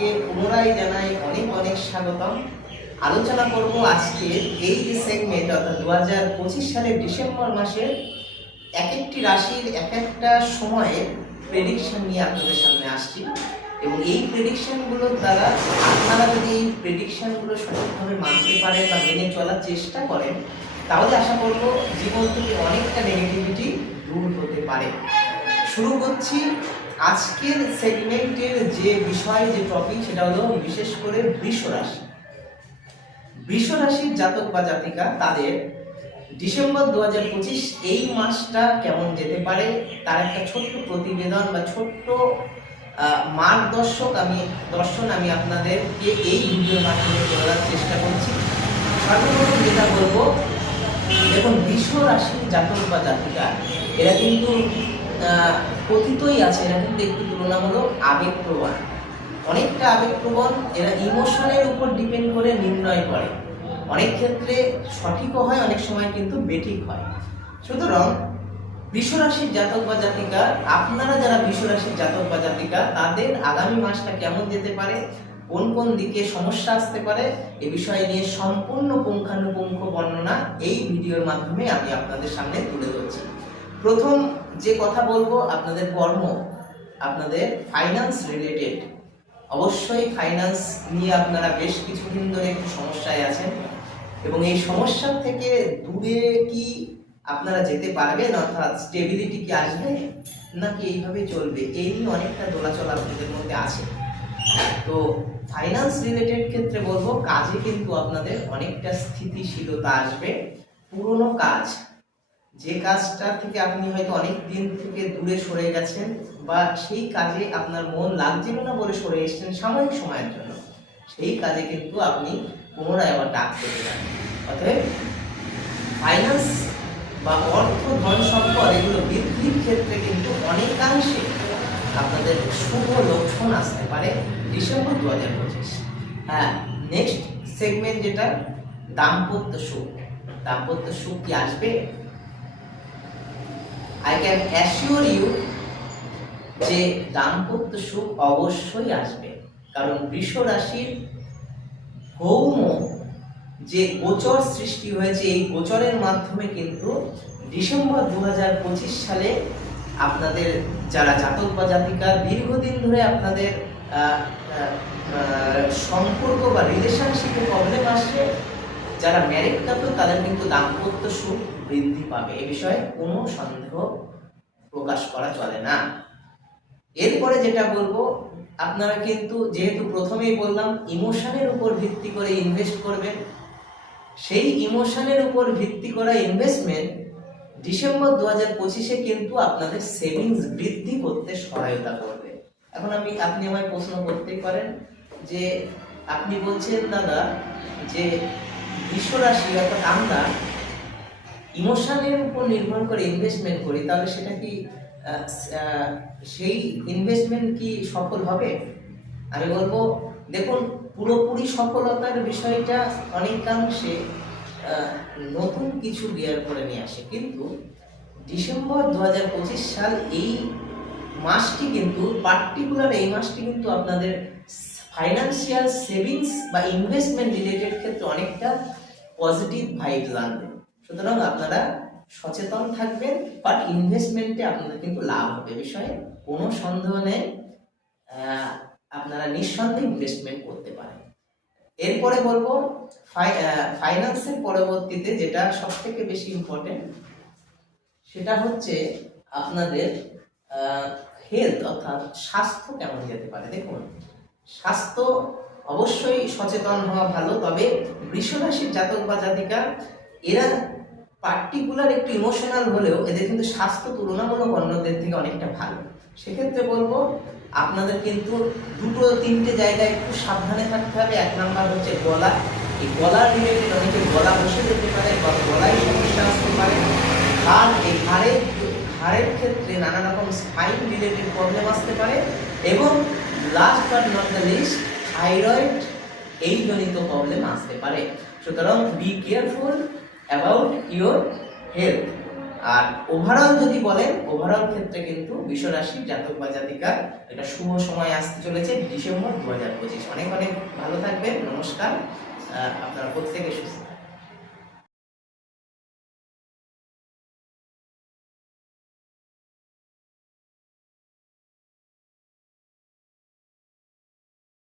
আপনাদেরকে পুনরায় জানাই অনেক অনেক স্বাগতম। আলোচনা করব আজকে এই যে সেগমেন্ট অর্থাৎ 2025 সালের ডিসেম্বর মাসের এক একটি রাশির এক একটা সময়ের প্রেডিকশন নিয়ে আপনাদের সামনে আসছি এবং এই প্রেডিকশনগুলোর দ্বারা আপনারা যদি এই প্রেডিকশনগুলো সঠিকভাবে মানতে পারেন বা মেনে চলার চেষ্টা করেন তাহলে আশা করব জীবন থেকে অনেকটা নেগেটিভিটি দূর হতে পারে। শুরু করছি আজকের সেগমেন্টের যে বিষয় যে টপিক সেটা হলো বিশেষ করে বৃষ রাশি। বৃষ রাশির জাতক বা জাতিকা তাদের ডিসেম্বর 2025 এই মাসটা কেমন যেতে পারে তার একটা ছোট্ট প্রতিবেদন বা ছোট্ট মার্গদর্শক দর্শন আমি আপনাদেরকে এই ভিডিওর মাধ্যমে বলার চেষ্টা করছি। সর্বপ্রথম যেটা বলবো, দেখুন বৃষ রাশির জাতক বা জাতিকা এরা কিন্তু কথিতই আছে, এরা কিন্তু একটু তুলনামূলক আবেগপ্রবণ, অনেকটা আবেগপ্রবণ। এরা ইমোশনের উপর ডিপেন্ড করে নির্ণয় করে, অনেক ক্ষেত্রে সঠিকও হয়, অনেক সময় কিন্তু বেঠিক হয়। সুতরাং বৃষ রাশির জাতক বা জাতিকা, আপনারা যারা বৃষ রাশির জাতক বা জাতিকা তাদের আগামী মাসটা কেমন যেতে পারে, কোন কোন দিকে সমস্যা আসতে পারে এ বিষয় নিয়ে সম্পূর্ণ পুঙ্খানুপুঙ্খ বর্ণনা এই ভিডিওর মাধ্যমে আমি আপনাদের সামনে তুলে ধরছি। প্রথম যে কথা বলবো, আপনাদের কর্ম, আপনাদের ফাইন্যান্স রিলেটেড, অবশ্যই ফাইন্যান্স নিয়ে আপনারা বেশ কিছুদিন ধরে একটু সমস্যায় আছেন এবং এই সমস্যার থেকে দূরে কি আপনারা যেতে পারবেন, অর্থাৎ স্টেবিলিটি কি আসবে নাকি এইভাবে চলবে, এই নিয়ে অনেকটা দোলাচল আপনাদের মধ্যে আছে। তো ফাইন্যান্স রিলেটেড ক্ষেত্রে বলবো কাজে কিন্তু আপনাদের অনেকটা স্থিতিশীলতা আসবে। পুরনো কাজ, যে কাজটা থেকে আপনি হয়তো অনেক দিন থেকে দূরে সরে গেছেন বা সেই কাজে আপনার মন লাগছিল না বলে সরে এসেছেন সাময়িক সময়ের জন্য, সেই কাজে কিন্তু আপনি পুনরায় আবার ডাক পেতে পারেন। অতএব ফাইন্যান্স বা অর্থ ধন সম্পদ এগুলো বৃদ্ধির ক্ষেত্রে কিন্তু অনেকাংশে আপনাদের শুভ লক্ষণ আসতে পারে ডিসেম্বর 2025। হ্যাঁ, নেক্সট সেগমেন্ট যেটা দাম্পত্য সুখ। দাম্পত্য সুখ কি আসবে? I can assure you যে দাম্পত্য সুখ অবশ্যই আসবে, কারণ বৃষ রাশির ভৌম যে গোচর সৃষ্টি হয়েছে এই গোচরের মাধ্যমে কিন্তু ডিসেম্বর 2025 সালে আপনাদের যারা জাতক বা জাতিকা দীর্ঘদিন ধরে আপনাদের সম্পর্ক বা রিলেশনশিপে প্রবলেম আসছে, যারা ম্যারিড কাপল তাদের কিন্তু দাম্পত্য সুখ বৃদ্ধি পাবে, এ বিষয়ে কোনো সন্দেহ প্রকাশ করা চলে না। এরপরে যেটা বলবো, আপনারা কিন্তু যেহেতু প্রথমেই বললাম ইমোশনের উপর ভিত্তি করে ইনভেস্ট করবেন, সেই ইমোশনের উপর ভিত্তি করা ইনভেস্টমেন্ট ডিসেম্বর 2025-এ কিন্তু আপনাদের সেভিংস বৃদ্ধি করতে সহায়তা করবে। এখন আপনি আমায় প্রশ্ন করতেই পারেন যে আপনি বলছেন দাদা যে বৃষ রাশি অর্থাৎ আমরা ইমোশনের উপর নির্ভর করে ইনভেস্টমেন্ট করি, তাহলে সেটা কি সেই ইনভেস্টমেন্ট কি সফল হবে? আমি বলবো দেখুন, পুরোপুরি সফলতার বিষয়টা অনেকাংশে নতুন কিছু গিয়ার করে নিয়ে আসে, কিন্তু ডিসেম্বর 2025 সাল এই মাসটি কিন্তু পার্টিকুলার এই মাসটি কিন্তু আপনাদের ফাইন্যান্সিয়াল সেভিংস বা ইনভেস্টমেন্ট রিলেটেড ক্ষেত্রে অনেকটা পজিটিভ ভাইবস আনবে। সুতরাং আপনারা সচেতন থাকবেন, বাট ইনভেস্টমেন্টে আপনাদের কিন্তু লাভ হবে, বিষয়ে কোনো সন্দেহ নেই। আপনারা নিঃসন্দেহে ইনভেস্টমেন্ট করতে পারেন। এরপরে বলবো ফাইন্যান্সের পরবর্তীতে যেটা সব থেকে বেশি ইম্পর্টেন্ট সেটা হচ্ছে আপনাদের হেলথ অর্থাৎ স্বাস্থ্য কেমন যেতে পারে। দেখুন, স্বাস্থ্য অবশ্যই সচেতন হওয়া ভালো, তবে বৃষ রাশির জাতক বা জাতিকা এরা পার্টিকুলার একটু ইমোশনাল হলেও এদের কিন্তু স্বাস্থ্য তুলনামূলক অন্যদের থেকে অনেকটা ভালো। সেক্ষেত্রে বলবো আপনাদের কিন্তু দুটো তিনটে জায়গায় একটু সাবধানে থাকতে হবে। এক নাম্বার হচ্ছে গলা, এই গলার রিলেটেড অনেকে গলা বসে যেতে পারে বা গলায় সমস্যা আসতে পারে। আর এই হাড়ের ক্ষেত্রে নানা রকম স্পাইন রিলেটেড প্রবলেম আসতে পারে এবং last but not the least thyroid এই জনিত প্রবলেম আসতে পারে। সুতরাং be careful about your health. আর ওভারঅল যদি বলেন, ওভারঅল ক্ষেত্রে কিন্তু বৃষরাশির জাতক বা জাতিকার এটা শুভ সময় আসতে চলেছে ডিসেম্বর 2025। অনেক অনেক ভালো থাকবেন। নমস্কার। আপনারা প্রত্যেকে সুস্থ থাকবেন।